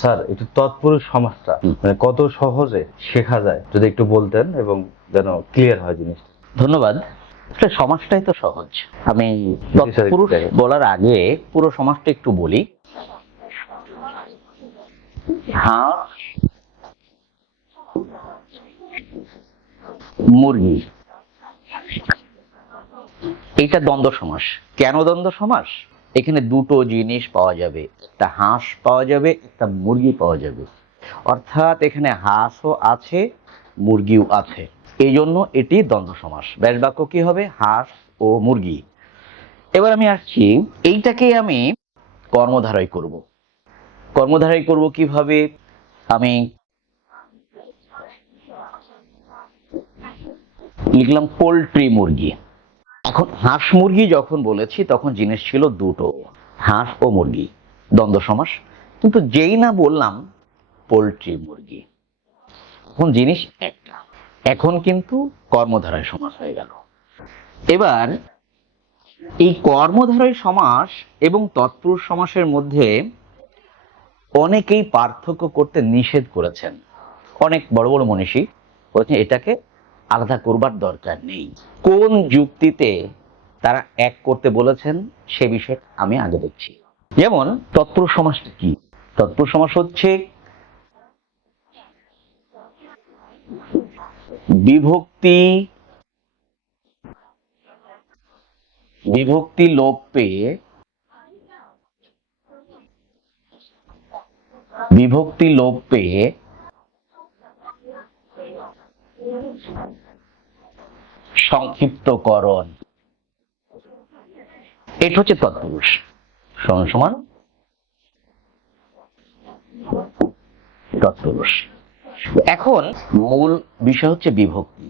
Sir একটু তৎপুরুষ সমাজটা মানে কত সহজে শেখা যায় যদি একটু বলতেন এবং যেন ক্লিয়ার হয় জিনিসটা। ধন্যবাদ। আসলে সমাজটাই তো সহজ। আমি জি স্যার, একটু তৎপুরুষ দেখেন। বলার আগে পুরো সমাজটা একটু বলি। হাঁস, মুরগি, এইটা দ্বন্দ্ব সমাস। কেন দ্বন্দ্ব সমাস? এখানে দুটো জিনিস পাওয়া যাবে, একটা হাঁস পাওয়া যাবে, একটা মুরগি পাওয়া যাবে। অর্থাৎ এখানে হাঁসও আছে, মুরগিও আছে। এই জন্য এটি দ্বন্দ্ব সমাস। ব্যাস বাক্য কি হবে? হাঁস ও মুরগি। এবার আমি আসছি, এইটাকে আমি কর্মধারয় করব। কর্মধারয় করব কিভাবে? আমি লিখলাম পোল্ট্রি মুরগি। এখন হাঁস মুরগি যখন বলেছি তখন জিনিস ছিল দুটো, হাঁস ও মুরগি, দ্বন্দ্ব সমাস। কিন্তু যেই না বললাম পোল্ট্রি মুরগি, এখন জিনিস একটা, এখন কিন্তু কর্মধারয় সমাস হয়ে গেল। এবার এই কর্মধারয় সমাস এবং তৎপুরুষ সমাসের মধ্যে অনেকেই পার্থক্য করতে নিষেধ করেছেন। অনেক বড় বড় মনীষী বলেছেন এটাকে আলাদা করবার দরকার নেই। কোন যুক্তিতে তারা এক করতে বলেছেন সে বিষয়ে আমি আগে দেখছি। যেমন তৎপুরুষ সমাসটা কি? তৎপুরুষ সমাস হচ্ছে বিভক্তি বিভক্তি লোপ পেয়ে বিভক্তি লোপ পেয়ে সংক্ষিপ্তকরণ, এটা হচ্ছে তৎপুরুষ। সমান সমান তৎপুরুষ। এখন মূল বিষয় হচ্ছে বিভক্তি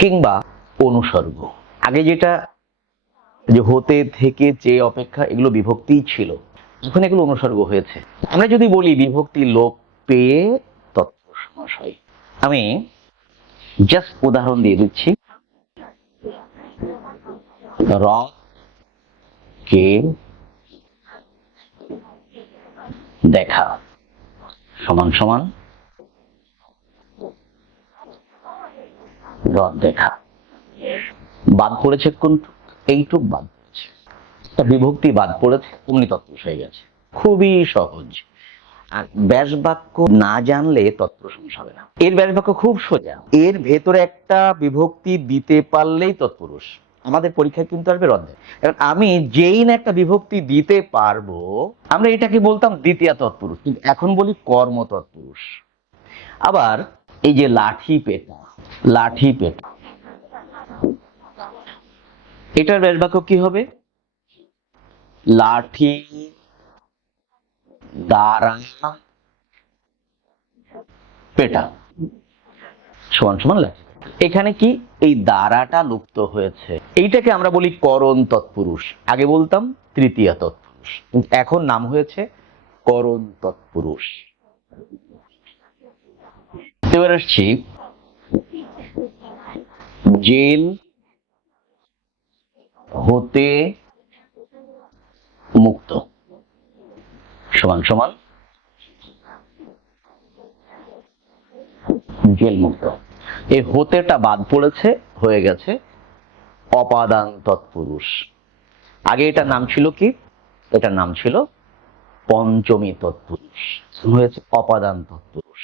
কিংবা অনুসর্গ। আগে যেটা যে হতে থেকে চেয়ে অপেক্ষা এগুলো বিভক্তিই ছিল, এখন এগুলো অনুসর্গ হয়েছে। আমরা যদি বলি বিভক্তি লোপ পেয়ে তৎপুরুষ সমাস হয়। আমি জাস্ট উদাহরণ দিয়ে দিচ্ছি। র কে দেখা সমান সমান রথ দেখা। বাদ পড়েছে কোন? এইটুক বাদ পড়েছে, একটা বিভক্তি বাদ পড়েছে, অমনি তৎপুরুষ হয়ে গেছে। খুবই সহজ। আর ব্যাস বাক্য না জানলে তৎপুরুষ সমাস হবে না। এর ব্যাস বাক্য খুব সোজা, এর ভেতরে একটা বিভক্তি দিতে পারলেই তৎপুরুষ। আমাদের পরীক্ষায় কিন্তু আসবে রদ। এখন আমি যেই না একটা বিভক্তি দিতে পারবো, আমরা এটাকে বলতাম দ্বিতীয় তৎপুরুষ, কিন্তু এখন বলি কর্ম তৎপুরুষ। আবার এই যে লাঠি পেটা, লাঠি পেটা, এটার ব্যাস বাক্য কি হবে? লাঠি দ্বারা পেটা সমান সমান লাঠি। এখানে কি এই দ্বারাটা লুপ্ত হয়েছে, এইটাকে আমরা বলি করণ তৎপুরুষ। আগে বলতাম তৃতীয় তৎপুরুষ, কিন্তু এখন নাম হয়েছে করণ তৎপুরুষ। এবার আসছি, জেল হতে মুক্ত সমান সমান জেল মুক্ত। এই হতেটা বাদ পড়েছে, হয়ে গেছে অপাদান তৎপুরুষ। আগে এটার নাম ছিল কি? এটার নাম ছিল পঞ্চমী তৎপুরুষ, হয়েছে অপাদান তৎপুরুষ।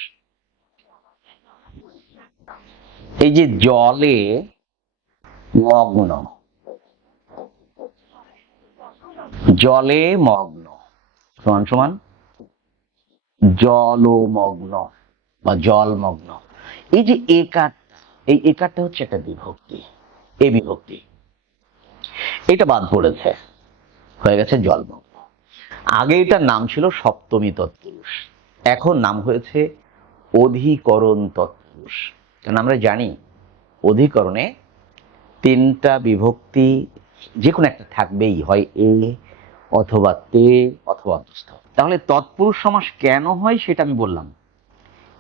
এই যে জলে মগ্ন, জলে মগ্ন সমান সমান জলমগ্ন বা জলমগ্ন। এই যে একার, এই একারটা হচ্ছে একটা বিভক্তি, এই বিভক্তি এটা বাদ পড়েছে, হয়ে গেছে জলমগ্ন। আগে এটার নাম ছিল সপ্তমী তৎপুরুষ, এখন নাম হয়েছে অধিকরণ তৎপুরুষ। কারণ আমরা জানি অধিকরণে তিনটা বিভক্তি যে কোনো একটা থাকবেই, হয় এ অথবা তে অথবা অন্তস্থ। তাহলে তৎপুরুষ সমাস কেন হয় সেটা আমি বললাম।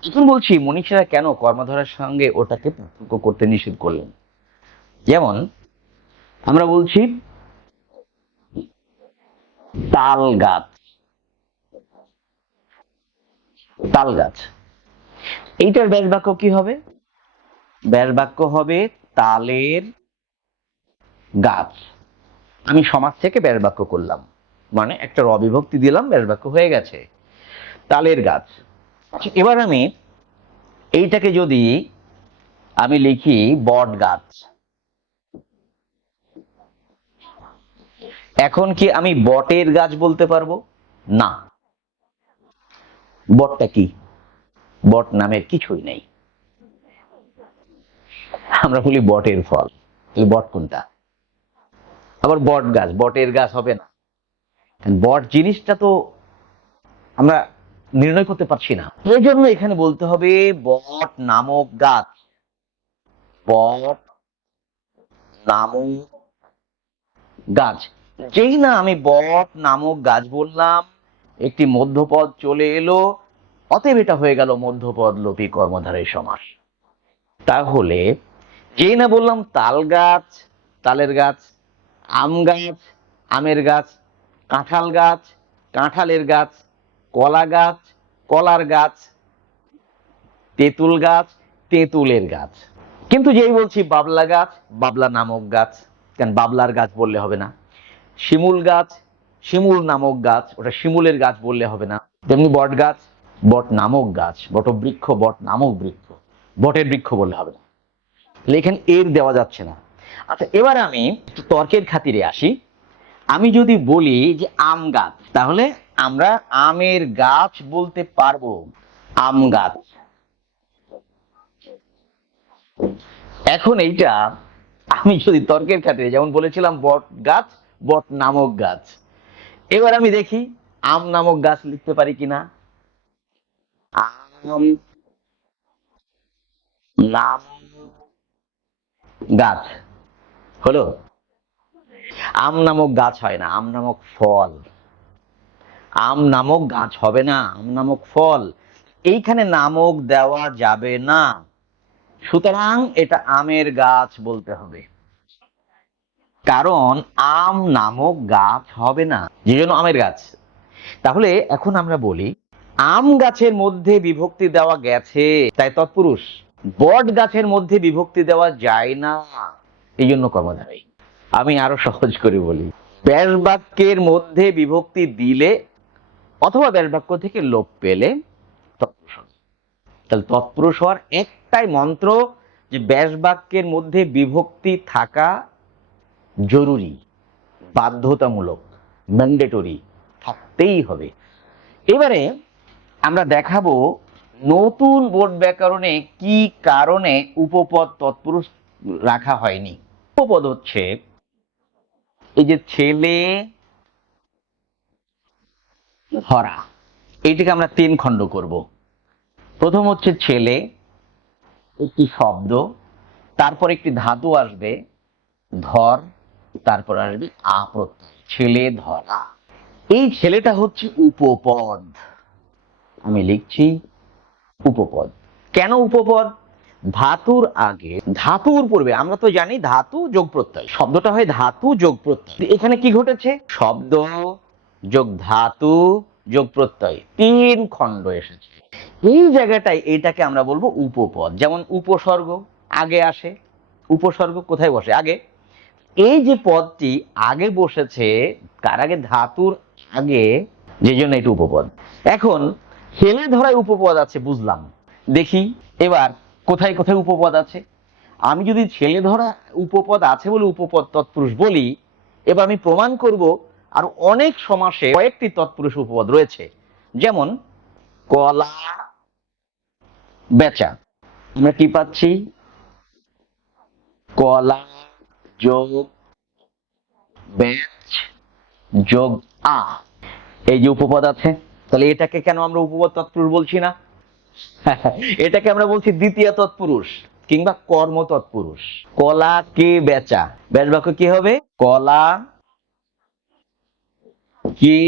এখন বলছি মনীষীরা কেন কর্মধারার সঙ্গে ওটাকে পার্থক্য করতে নিষেধ করলেন। যেমন আমরা বলছি তাল গাছ, তাল গাছ। এইটার ব্যাস বাক্য কি হবে? ব্যাস বাক্য হবে তালের গাছ। আমি সমাজ থেকে ব্যাস বাক্য করলাম, মানে একটা র বিভক্তি দিলাম, ব্যাস বাক্য হয়ে গেছে, তালের গাছ। আচ্ছা, এবার আমি এইটাকে যদি আমি লিখি বট গাছ, এখন কি আমি বটের গাছ বলতে পারবো? না। বটটা কি? বট নামের কিছুই নেই, আমরা বলি বটের ফল। বট কোনটা? আবার বট গাছ, বটের গাছ হবে না, বট জিনিসটা তো আমরা নির্ণয় করতে পারছি না। এই জন্য এখানে বলতে হবে বট নামক গাছ। বট নামক গাছ। যেই না আমি বট নামক গাছ বললাম, একটি মধ্যপদ চলে এলো, অতএব এটা হয়ে গেল মধ্যপদ লোপী কর্মধারয় সমাস। তাহলে যেই না বললাম তাল গাছ, তালের গাছ, আম গাছ, আমের গাছ, কাঁঠাল গাছ, কাঁঠালের গাছ, কলা গাছ, কলার গাছ, তেঁতুল গাছ, তেঁতুলের গাছ। কিন্তু যেই বলছি বাবলা গাছ, বাবলা নামক গাছ, কেন বাবলার গাছ বললে হবে না। শিমুল গাছ, শিমুল নামক গাছ, ওটা শিমুলের গাছ বললে হবে না। তেমনি বট গাছ, বট নামক গাছ, বটবৃক্ষ, বট নামক বৃক্ষ, বটের বৃক্ষ বললে হবে না। এখানে এর দেওয়া যাচ্ছে না। আচ্ছা, এবার আমি একটু তর্কের খাতিরে আসি। আমি যদি বলি যে আম গাছ, তাহলে আমরা আমের গাছ বলতে পারবো, আম গাছ। এখন এইটা আমি যদি তর্কের খাতিরে, যেমন বলেছিলাম বট গাছ, বট নামক গাছ, এবার আমি দেখি আম নামক গাছ লিখতে পারি কিনা। আম নাম গাছ হলো? আম নামক গাছ হয় না, আম নামক ফল। আম নামক গাছ হবে না, আম নামক ফল। এইখানে নামক দেওয়া যাবে না, সুতরাং এটা আমের গাছ বলতে হবে, কারণ আম নামক গাছ হবে না, যে জন্য আমের গাছ। তাহলে এখন আমরা বলি আম গাছের মধ্যে বিভক্তি দেওয়া গেছে, তাই তৎপুরুষ। বট গাছের মধ্যে বিভক্তি দেওয়া যায় না, এই জন্য কর্মধারী। আমি আরো সহজ করে বলি, ব্যাস বাক্যের মধ্যে বিভক্তি দিলে অথবা ব্যাস বাক্য থেকে লোপ পেলে তৎপুরুষ হবে। তাহলে তৎপুরুষ হওয়ার একটাই মন্ত্র, যে ব্যাস বাক্যের মধ্যে বিভক্তি থাকা জরুরি, বাধ্যতামূলক, ম্যান্ডেটরি, থাকতেই হবে। এবারে আমরা দেখাবো নতুন বোর্ড ব্যাকরণে কি কারণে উপপদ তৎপুরুষ রাখা হয়নি। উপপদ হচ্ছে এই যে ছেলে ধরা, এইটাকে আমরা 3 খণ্ড করব। প্রথম হচ্ছে ছেলে, একটি শব্দ, তারপর একটি ধাতু আসবে ধর, তারপর আসবে আ প্রত্যয়, ছেলে ধরা। এই ছেলেটা হচ্ছে উপপদ, আমি লিখছি উপপদ। কেন উপপদ? ধাতুর আগে, ধাতুর পূর্বে, আমরা তো জানি ধাতু যোগ প্রত্যয়, শব্দটা হয় ধাতু যোগ প্রত্যয়। এখানে কি ঘটেছে? শব্দ যোগ ধাতু যোগ প্রত্যয়, 3 খণ্ড এসেছে। এই জায়গাটায় এটাকে আমরা বলবো উপপদ। যেমন উপসর্গ আগে আসে, উপসর্গ কোথায় বসে? আগে। এই যে পদটি আগে বসেছে, কার আগে? ধাতুর আগে, যে জন্য এটা উপপদ। এখন ছেলে ধরায় উপপদ আছে বুঝলাম, দেখি এবার কোথায় কোথায় উপপদ আছে। আমি যদি ছেলে ধরা উপপদ আছে বলে উপপদ তৎপুরুষ বলি, এবার আমি প্রমাণ করব আর অনেক সমাসে কয়েকটি তৎপুরুষ উপপদ রয়েছে। যেমন কলা বেচা, আমরা কি পাচ্ছি? কলা যোগ বেচ যোগ আ, এই যে উপপদ আছে। তাহলে এটাকে কেন আমরা উপপদ তৎপুরুষ বলছি না? এটাকে আমরা বলছি দ্বিতীয় তৎপুরুষ কিংবা কর্ম তৎপুরুষ। কলা কে বেচা, ব্যাস বাক্য কি হবে? কলা কে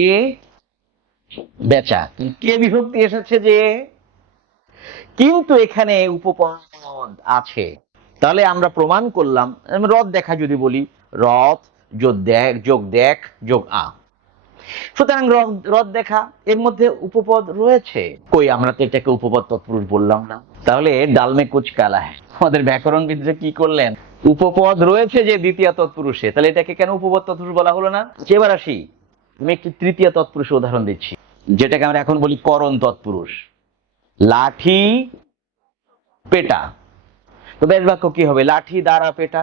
বেচা, কে বিভক্তি এসেছে যে, কিন্তু এখানে উপপদ আছে। তাহলে আমরা প্রমাণ করলাম, রথ দেখা যদি বলি, রথ যোগ দেখ যোগ দেখ যোগ আ, সুতরাং রদ দেখা এর মধ্যে উপপদ রয়েছে। কই, আমরা তো এটাকে উপপদ তৎপুরুষ বললাম না। তাহলে ডালমে কুচ কালা হ্যায়, আমাদের ব্যাকরণবিদরা কি করলেন, উপপদ রয়েছে যে দ্বিতীয় তৎপুরুষে, তাহলে এটাকে কেন উপপদ তৎপুরুষ বলা হলো না? এবার আসি, আমি একটি তৃতীয় তৎপুরুষের উদাহরণ দিচ্ছি, যেটাকে আমরা এখন বলি করণ তৎপুরুষ। লাঠি পেটা, তো ব্যাস বাক্য কি হবে? লাঠি দ্বারা পেটা।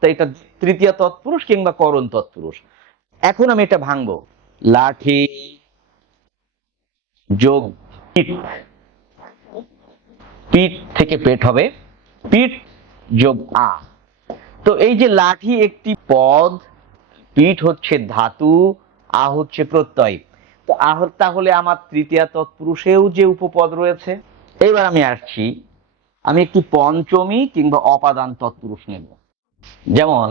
তো এটা তৃতীয় তৎপুরুষ কিংবা করণ তৎপুরুষ। এখন আমি এটা ভাঙবো, লাঠি যোগ পিঠ, পিঠ থেকে পেট হবে, পিঠ যোগ আ। তো এই যে লাঠি একটি পদ, পিঠ হচ্ছে ধাতু, আ হচ্ছে প্রত্যয়, তো তাহলে আমার তৃতীয় তৎপুরুষেও যে উপপদ রয়েছে। এবার আমি আসছি, আমি একটি পঞ্চমী কিংবা অপাদান তৎপুরুষ নেব, যেমন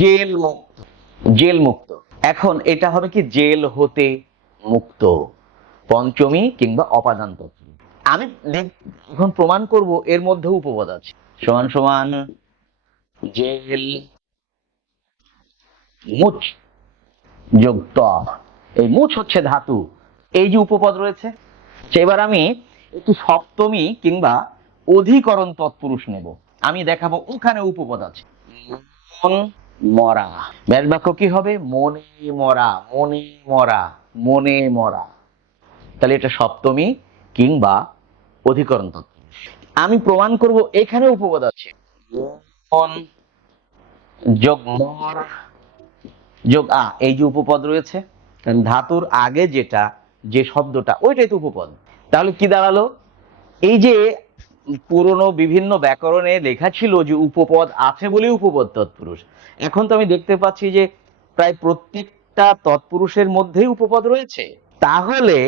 জেল মুক্ত, জেল মুক্ত। এখন এটা হবে কি, জেল হতে মুক্ত, পঞ্চমী কিংবা অপাদান তৎপুরুষ। আমি এখন প্রমাণ করব এর মধ্যে উপপদ আছে। সমান সমান জেল মুচ যোগ ত, এই মুচ হচ্ছে ধাতু, এই যে উপপদ রয়েছে। এবার আমি একটু সপ্তমী কিংবা অধিকরণ তৎপুরুষ নেব, আমি দেখাবো ওখানে উপপদ আছে। মন মরা, ব্যাস বাক্য কি হবে? মনে মরা, মনে মরা, মনে মরা। তাহলে এটা সপ্তমী কিংবা অধিকরণ তৎপুরুষ। আমি প্রমাণ করব এখানে উপপদ আছে, মন যোগ মর যোগ আ, এই যে উপপদ রয়েছে, কারণ ধাতুর আগে যেটা, যে শব্দটা, ওইটাই তো উপপদ। তাহলে কি দাঁড়ালো? এই যে পুরনো বিভিন্ন ব্যাকরণে লেখা ছিল যে উপপদ আছে বলে উপপদ তৎপুরুষ, এখন তো আমি দেখতে পাচ্ছি যে প্রায় প্রত্যেকটা তৎপুরুষের মধ্যেই উপপদ রয়েছে। তাহলে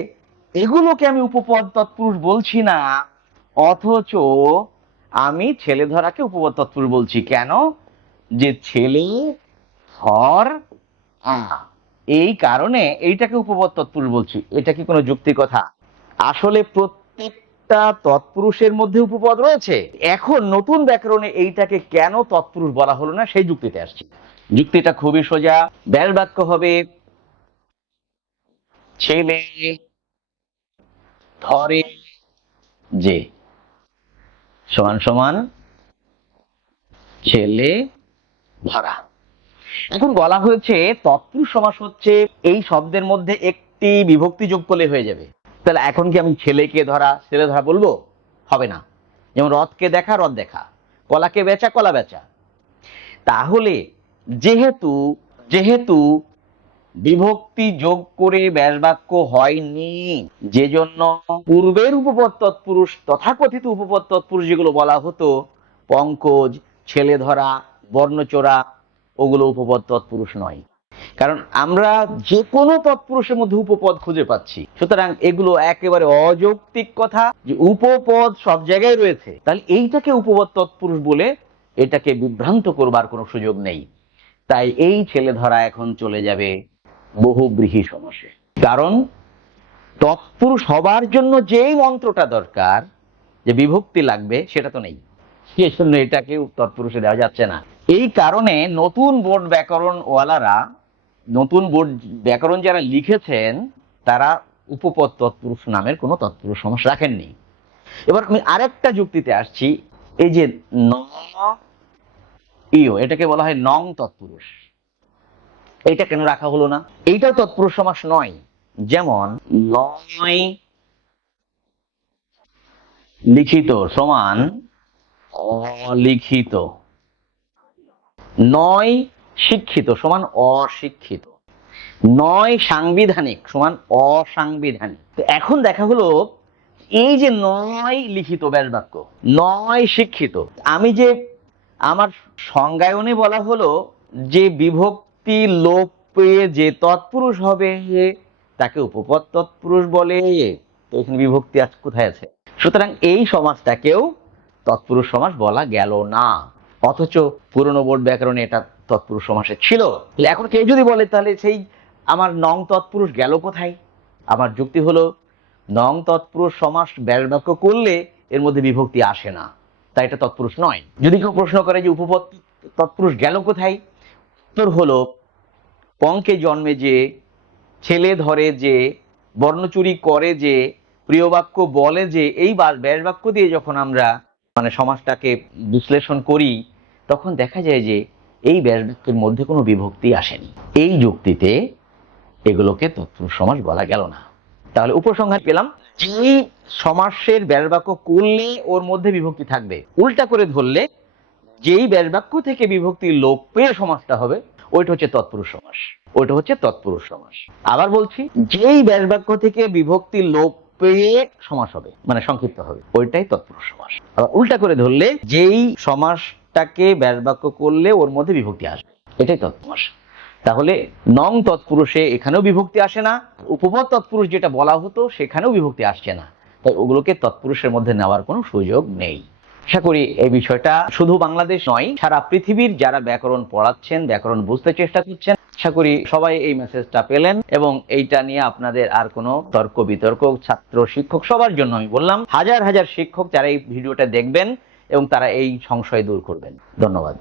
এগুলোকে আমি উপপদ তৎপুরুষ বলছি না, অথচ আমি ছেলে ধরাকে উপপদ তৎপুরুষ বলছি। কেন? যে ছেলে ধর আ, এই কারণে এইটাকে উপপদ তৎপুরুষ বলছি। এটা কি কোনো যুক্তির কথা? আসলে প্রত্যেকটা তৎপুরুষের মধ্যে উপপদ রয়েছে। এখন নতুন ব্যাকরণে এইটাকে কেন তৎপুরুষ বলা হলো না, সেই যুক্তিতে আসছি। যুক্তিটা খুবই সোজা, ব্যাস বাক্য হবে ছেলে ধরে যে, সমান সমান ছেলে ধরা। এখন বলা হয়েছে তৎপুরুষ সমাস হচ্ছে এই শব্দের মধ্যে একটি বিভক্তি যোগ করলে হয়ে যাবে। তাহলে এখন কি আমি ছেলেকে ধরা ছেলে ধরা বলবো? হবে না। যেমন রথকে দেখা রথ দেখা, কলাকে বেচা কলা বেচা। তাহলে যেহেতু যেহেতু বিভক্তি যোগ করে ব্যাস বাক্য হয়নি, যে জন্য পূর্বের উপপদ তৎপুরুষ, তথাকথিত উপপদ তৎপুরুষ যেগুলো বলা হতো, পঙ্কজ, ছেলে ধরা, বর্ণচোরা, ওগুলো উপপদ তৎপুরুষ নয়। কারণ আমরা যে কোনো তৎপুরুষের মধ্যে উপপদ খুঁজে পাচ্ছি। সুতরাং এগুলো একেবারে অযৌক্তিক কথা যে উপপদ সব জায়গায় রয়েছে, তাহলে এইটাকে উপপদ তৎপুরুষ বলে এটাকে বিভ্রান্ত করবার কোনো সুযোগ নেই। তাই এই ছেলে ধরা এখন চলে যাবে বহুব্রীহি সমাসে। কারণ তৎপুরুষ হবার জন্য যেই মন্ত্রটা দরকার, যে বিভক্তি লাগবে, সেটা তো নেই, সেই জন্য এটাকে তৎপুরুষে দেওয়া যাচ্ছে না। এই কারণে নতুন বোর্ড ব্যাকরণ ওয়ালারা, নতুন বোর্ড ব্যাকরণ যারা লিখেছেন, তারা উপপদ তৎপুরুষ নামের কোনো তৎপুরুষ সমাস রাখেননি। এবার আমি আরেকটা যুক্তিতে আসছি, এই যে ন ইও, এটাকে বলা হয় নং তৎপুরুষ, এইটা কেন রাখা হলো না? এইটাও তৎপুরুষ সমাস নয়। যেমন নয় লিখিত সমান অলিখিত, নয় শিক্ষিত সমান অশিক্ষিত, নয় সাংবিধানিক সমান অসাংবিধানিক। এখন দেখা হলো এই যে নয় লিখিত ব্যাস বাক্য, নয় শিক্ষিত, আমি যে আমার সংজ্ঞায়নে বলা হলো যে বিভক্তি লোপ পেয়ে যে তৎপুরুষ হবে তাকে উপপদ তৎপুরুষ বলে, তো এখানে বিভক্তি আজ কোথায় আছে? সুতরাং এই সমাসটাকেও তৎপুরুষ সমাস বলা গেল না, অথচ পুরনো বোর্ড ব্যাকরণে এটা তৎপুরুষ সমাসে ছিল। এখন কেউ যদি বলে তাহলে সেই আমার নং তৎপুরুষ গেল কোথায়? আমার যুক্তি হলো নং তৎপুরুষ সমাস ব্যাস বাক্য করলে এর মধ্যে বিভক্তি আসে না, তাই এটা তৎপুরুষ নয়। যদি কেউ প্রশ্ন করে যে উপপদ তৎপুরুষ গেল কোথায়, উত্তর হলো পঙ্কে জন্মে যে ছেলে ধরে যে, বর্ণচুরি করে যে, প্রিয় বাক্য বলে যে, এই ব্যাস বাক্য দিয়ে যখন আমরা মানে সমাসটাকে বিশ্লেষণ করি, তখন দেখা যায় যে এই ব্যাস বাক্যের মধ্যে কোনো বিভক্তি আসেনি। এই যুক্তিতে এগুলোকে তৎপুরুষ সমাস বলা গেল না। তাহলে উপসংহার পেলাম, যেই সমাসের ব্যাস বাক্য করলে ওর মধ্যে বিভক্তি থাকবে, উল্টা করে ধরলে যেই ব্যাস বাক্য থেকে বিভক্তি লোপ পেয়ে সমাসটা হবে, ওইটা হচ্ছে তৎপুরুষ সমাস। ওইটা হচ্ছে তৎপুরুষ সমাস। আবার বলছি, যেই ব্যাস বাক্য থেকে বিভক্তি লোপ পেয়ে সমাস হবে, মানে সংক্ষিপ্ত হবে, ওইটাই তৎপুরুষ সমাস। আবার উল্টা করে ধরলে যেই সমাসটাকে ব্যাস বাক্য করলে ওর মধ্যে বিভক্তি আসবে, এটাই তৎপুরুষ। তাহলে নং তৎপুরুষে এখানেও বিভক্তি আসে না, উপপদ তৎপুরুষ যেটা বলা হতো সেখানেও বিভক্তি আসছে না, তাই ওগুলোকে তৎপুরুষের মধ্যে নেওয়ার কোনো সুযোগ নেই। আশা করি এই বিষয়টা শুধু বাংলাদেশ নয়, সারা পৃথিবীর যারা ব্যাকরণ পড়াচ্ছেন, ব্যাকরণ বুঝতে চেষ্টা করছেন, আশা করি সবাই এই মেসেজটা পেলেন। এবং এইটা নিয়ে আপনাদের আর কোনো তর্ক বিতর্ক, ছাত্র শিক্ষক সবার জন্য আমি বললাম, হাজার হাজার শিক্ষক যারা এই ভিডিওটা দেখবেন এবং তারা এই সংশয় দূর করবেন। ধন্যবাদ।